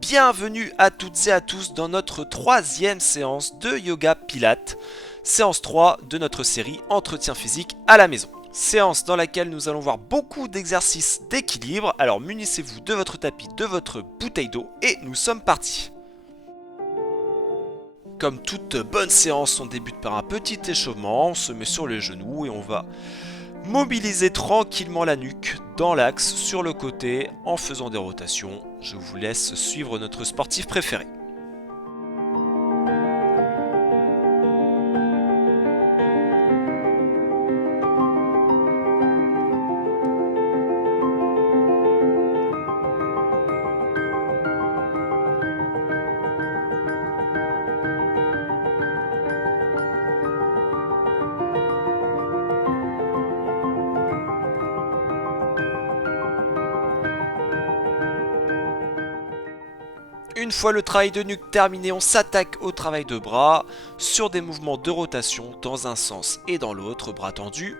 Bienvenue à toutes et à tous dans notre troisième séance de Yoga Pilates, séance 3 de notre série Entretien physique à la maison. Séance dans laquelle nous allons voir beaucoup d'exercices d'équilibre, alors munissez-vous de votre tapis, de votre bouteille d'eau et nous sommes partis. Comme toute bonne séance, on débute par un petit échauffement, on se met sur les genoux et on va mobilisez tranquillement la nuque dans l'axe, sur le côté, en faisant des rotations. Je vous laisse suivre notre sportif préféré. Une fois le travail de nuque terminé, on s'attaque au travail de bras sur des mouvements de rotation dans un sens et dans l'autre, bras tendus.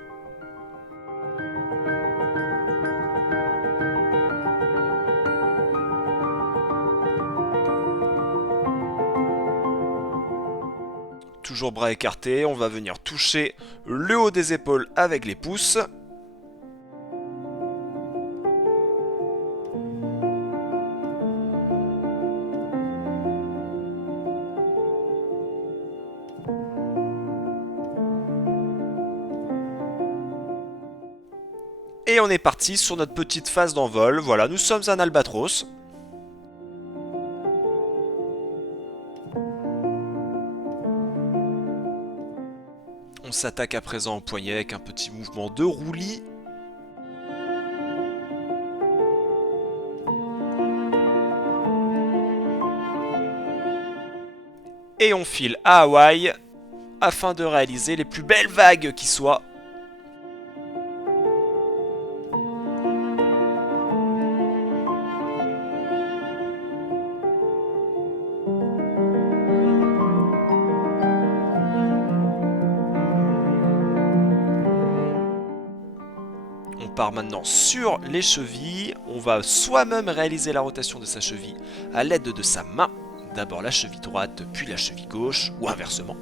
Toujours bras écartés, on va venir toucher le haut des épaules avec les pouces. Et on est parti sur notre petite phase d'envol. Voilà, nous sommes un albatros. On s'attaque à présent au poignet avec un petit mouvement de roulis. Et on file à Hawaï afin de réaliser les plus belles vagues qui soient. On part maintenant sur les chevilles. On va soi-même réaliser la rotation de sa cheville à l'aide de sa main. D'abord la cheville droite, puis la cheville gauche, ou inversement.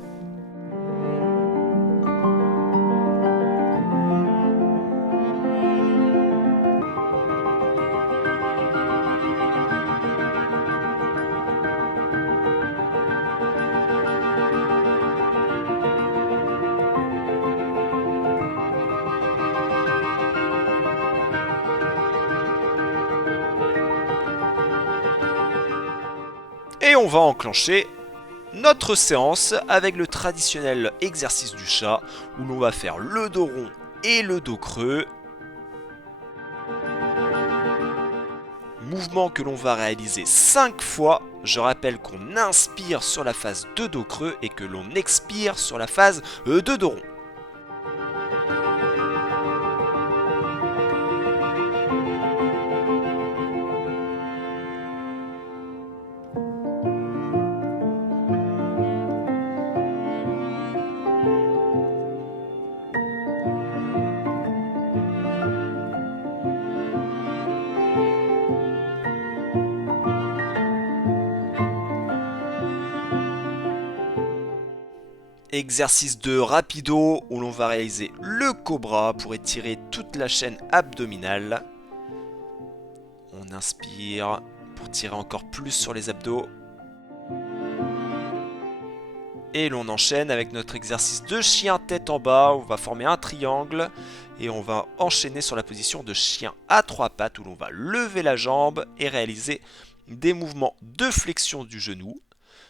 Et on va enclencher notre séance avec le traditionnel exercice du chat où l'on va faire le dos rond et le dos creux. Mouvement que l'on va réaliser 5 fois. Je rappelle qu'on inspire sur la phase de dos creux et que l'on expire sur la phase de dos rond. Exercice de rapido où l'on va réaliser le cobra pour étirer toute la chaîne abdominale. On inspire pour tirer encore plus sur les abdos. Et l'on enchaîne avec notre exercice de chien tête en bas où on va former un triangle et on va enchaîner sur la position de chien à 3 pattes où l'on va lever la jambe et réaliser des mouvements de flexion du genou.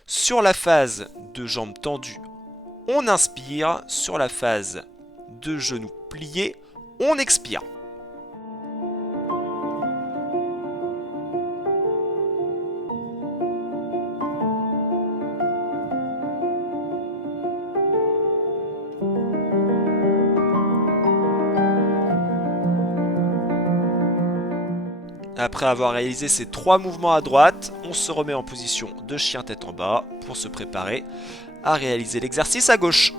Sur la phase de jambes tendues, on inspire. Sur la phase de genoux pliés, on expire. Après avoir réalisé ces 3 mouvements à droite, on se remet en position de chien tête en bas pour se préparer à réaliser l'exercice à gauche.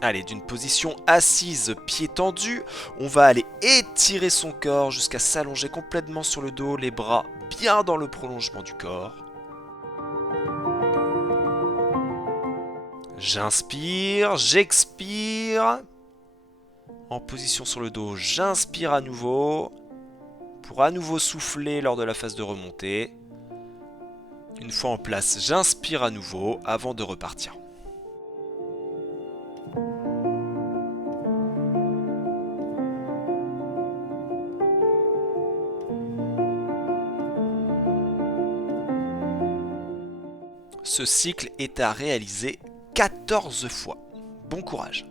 Allez, d'une position assise, pieds tendus, on va aller étirer son corps jusqu'à s'allonger complètement sur le dos, les bras bien dans le prolongement du corps. J'inspire, j'expire. En position sur le dos, j'inspire à nouveau pour à nouveau souffler lors de la phase de remontée. Une fois en place, j'inspire à nouveau avant de repartir. Ce cycle est à réaliser 14 fois. Bon courage!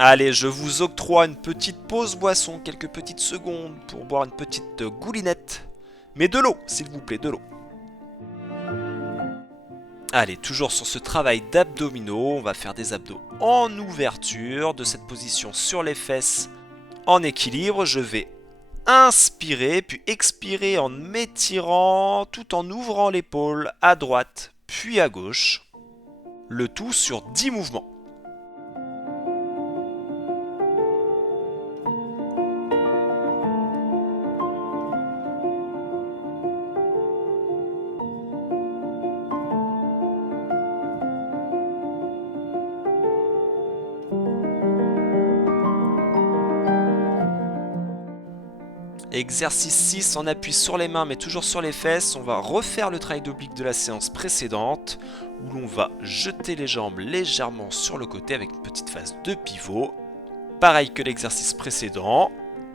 Allez, je vous octroie une petite pause boisson, quelques petites secondes pour boire une petite goulinette. Mais de l'eau, s'il vous plaît, de l'eau. Allez, toujours sur ce travail d'abdominaux, on va faire des abdos en ouverture, de cette position sur les fesses en équilibre. Je vais inspirer, puis expirer en m'étirant, tout en ouvrant l'épaule à droite, puis à gauche. Le tout sur 10 mouvements. Exercice 6, on appuie sur les mains mais toujours sur les fesses. On va refaire le travail d'oblique de la séance précédente où l'on va jeter les jambes légèrement sur le côté avec une petite phase de pivot. Pareil que l'exercice précédent,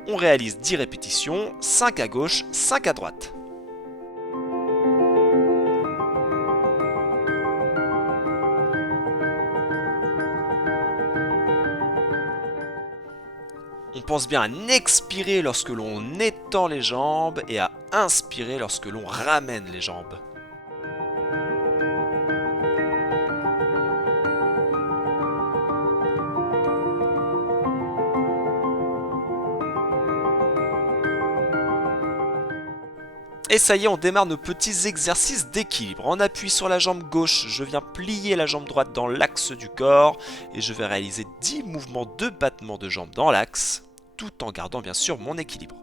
on réalise 10 répétitions, 5 à gauche, 5 à droite. On pense bien à expirer lorsque l'on étend les jambes et à inspirer lorsque l'on ramène les jambes. Et ça y est, on démarre nos petits exercices d'équilibre. En appui sur la jambe gauche, je viens plier la jambe droite dans l'axe du corps et je vais réaliser 10 mouvements de battement de jambes dans l'axe, tout en gardant bien sûr mon équilibre. «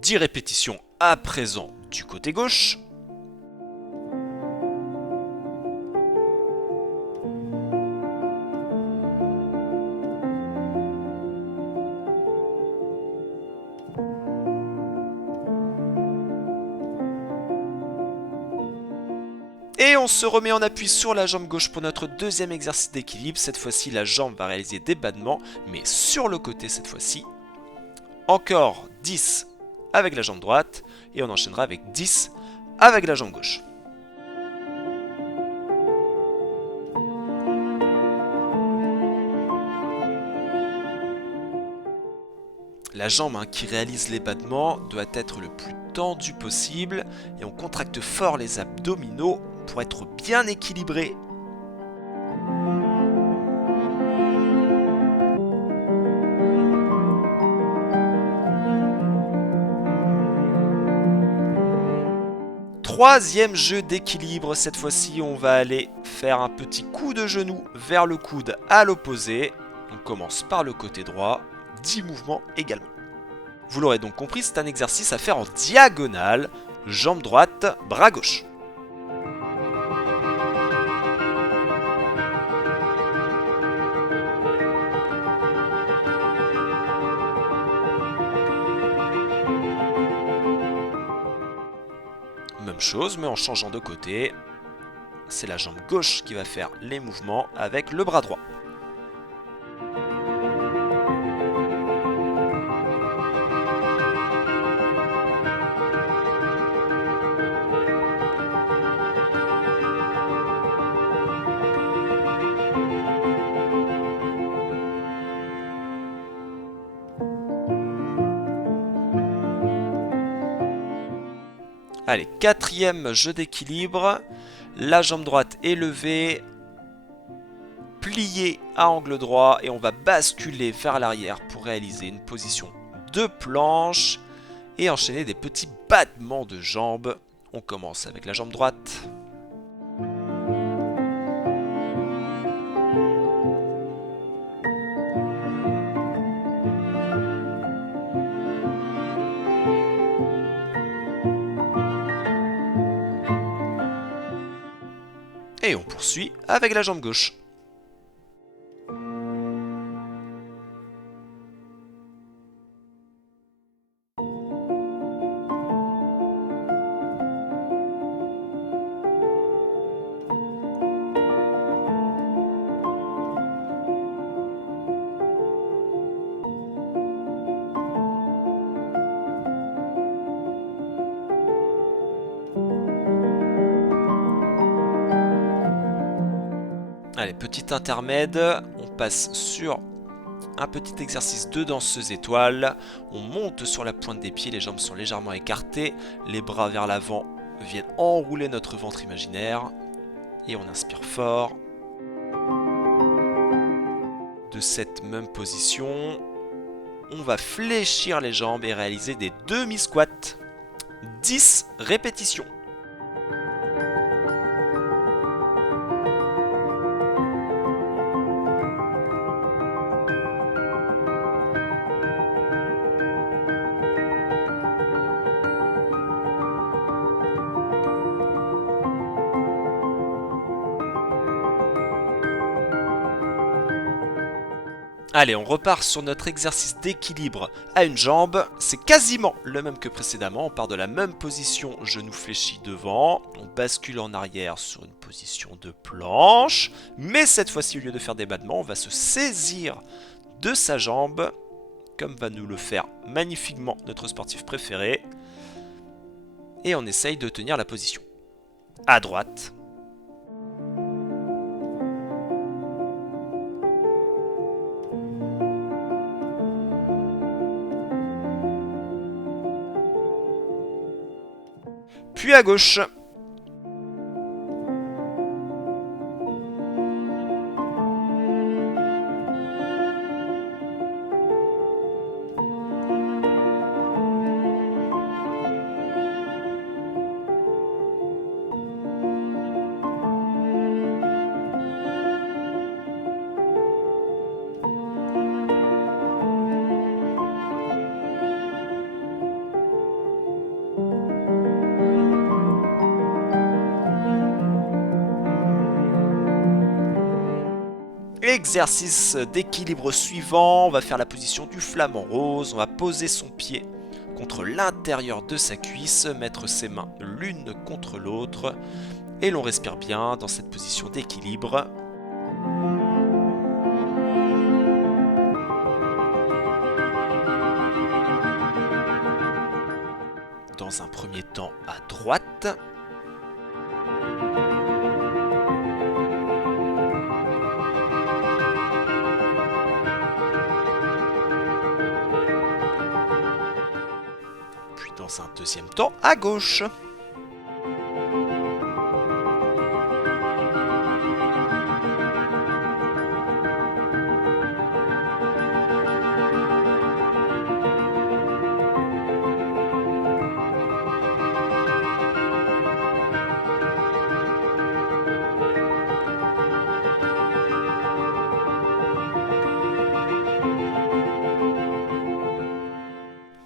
10 répétitions à présent du côté gauche. » Et on se remet en appui sur la jambe gauche pour notre deuxième exercice d'équilibre. Cette fois-ci, la jambe va réaliser des battements, mais sur le côté cette fois-ci. Encore 10 avec la jambe droite, et on enchaînera avec 10 avec la jambe gauche. La jambe qui réalise les battements doit être le plus tendue possible et on contracte fort les abdominaux pour être bien équilibré. Troisième jeu d'équilibre, cette fois-ci on va aller faire un petit coup de genou vers le coude à l'opposé. On commence par le côté droit, 10 mouvements également. Vous l'aurez donc compris, c'est un exercice à faire en diagonale, jambe droite, bras gauche. Même chose, mais en changeant de côté. C'est la jambe gauche qui va faire les mouvements avec le bras droit. Allez, quatrième jeu d'équilibre. La jambe droite est levée, pliée à angle droit et on va basculer vers l'arrière pour réaliser une position de planche et enchaîner des petits battements de jambes. On commence avec la jambe droite. Et on poursuit avec la jambe gauche. Allez, petit intermède, on passe sur un petit exercice de danseuse étoile. On monte sur la pointe des pieds, les jambes sont légèrement écartées, les bras vers l'avant viennent enrouler notre ventre imaginaire. Et on inspire fort. De cette même position, on va fléchir les jambes et réaliser des demi-squats. 10 répétitions. Allez, on repart sur notre exercice d'équilibre à une jambe. C'est quasiment le même que précédemment. On part de la même position, genou fléchi devant. On bascule en arrière sur une position de planche. Mais cette fois-ci, au lieu de faire des battements, on va se saisir de sa jambe, comme va nous le faire magnifiquement notre sportif préféré. Et on essaye de tenir la position. À droite. Puis à gauche. Exercice d'équilibre suivant, on va faire la position du flamant rose, on va poser son pied contre l'intérieur de sa cuisse, mettre ses mains l'une contre l'autre et l'on respire bien dans cette position d'équilibre. Dans un premier temps à droite. Puis dans un deuxième temps à gauche.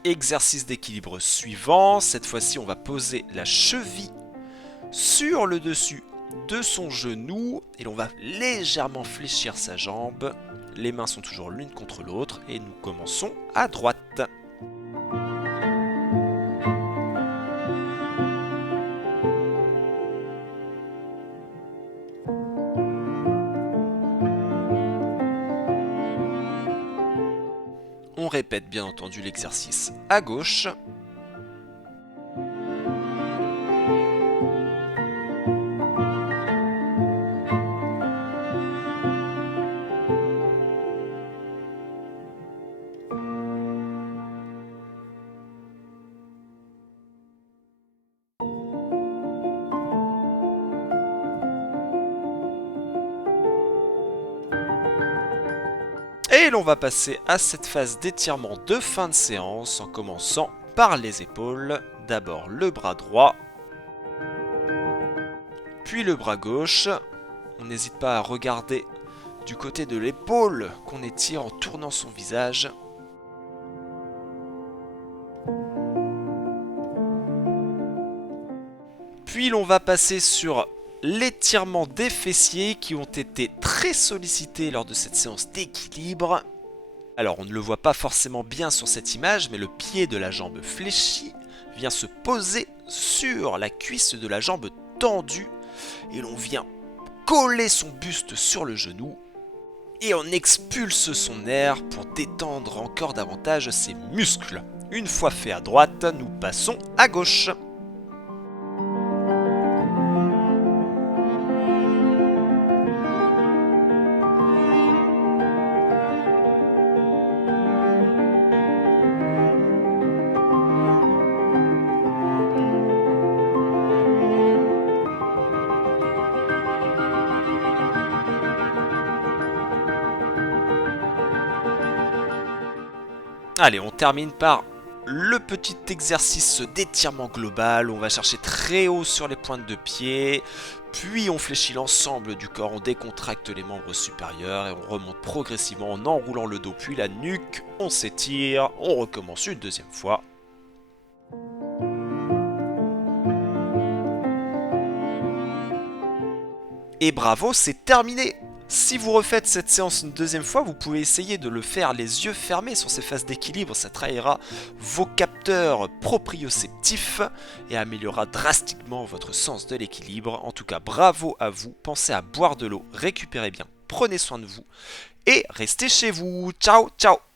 Exercice d'équilibre suivant, cette fois-ci on va poser la cheville sur le dessus de son genou et l'on va légèrement fléchir sa jambe. Les mains sont toujours l'une contre l'autre et nous commençons à droite. On répète bien entendu l'exercice à gauche. Et l'on va passer à cette phase d'étirement de fin de séance en commençant par les épaules. D'abord le bras droit, puis le bras gauche. On n'hésite pas à regarder du côté de l'épaule qu'on étire en tournant son visage. Puis l'on va passer sur l'étirement des fessiers qui ont été très sollicités lors de cette séance d'équilibre. Alors on ne le voit pas forcément bien sur cette image, mais le pied de la jambe fléchie vient se poser sur la cuisse de la jambe tendue et l'on vient coller son buste sur le genou et on expulse son air pour détendre encore davantage ses muscles. Une fois fait à droite, nous passons à gauche. Allez, on termine par le petit exercice d'étirement global. On va chercher très haut sur les pointes de pied, puis on fléchit l'ensemble du corps, on décontracte les membres supérieurs et on remonte progressivement en enroulant le dos puis la nuque. On s'étire, on recommence une deuxième fois. Et bravo, c'est terminé! Si vous refaites cette séance une deuxième fois, vous pouvez essayer de le faire les yeux fermés sur ces phases d'équilibre. Ça travaillera vos capteurs proprioceptifs et améliorera drastiquement votre sens de l'équilibre. En tout cas, bravo à vous. Pensez à boire de l'eau, récupérez bien, prenez soin de vous et restez chez vous. Ciao, ciao!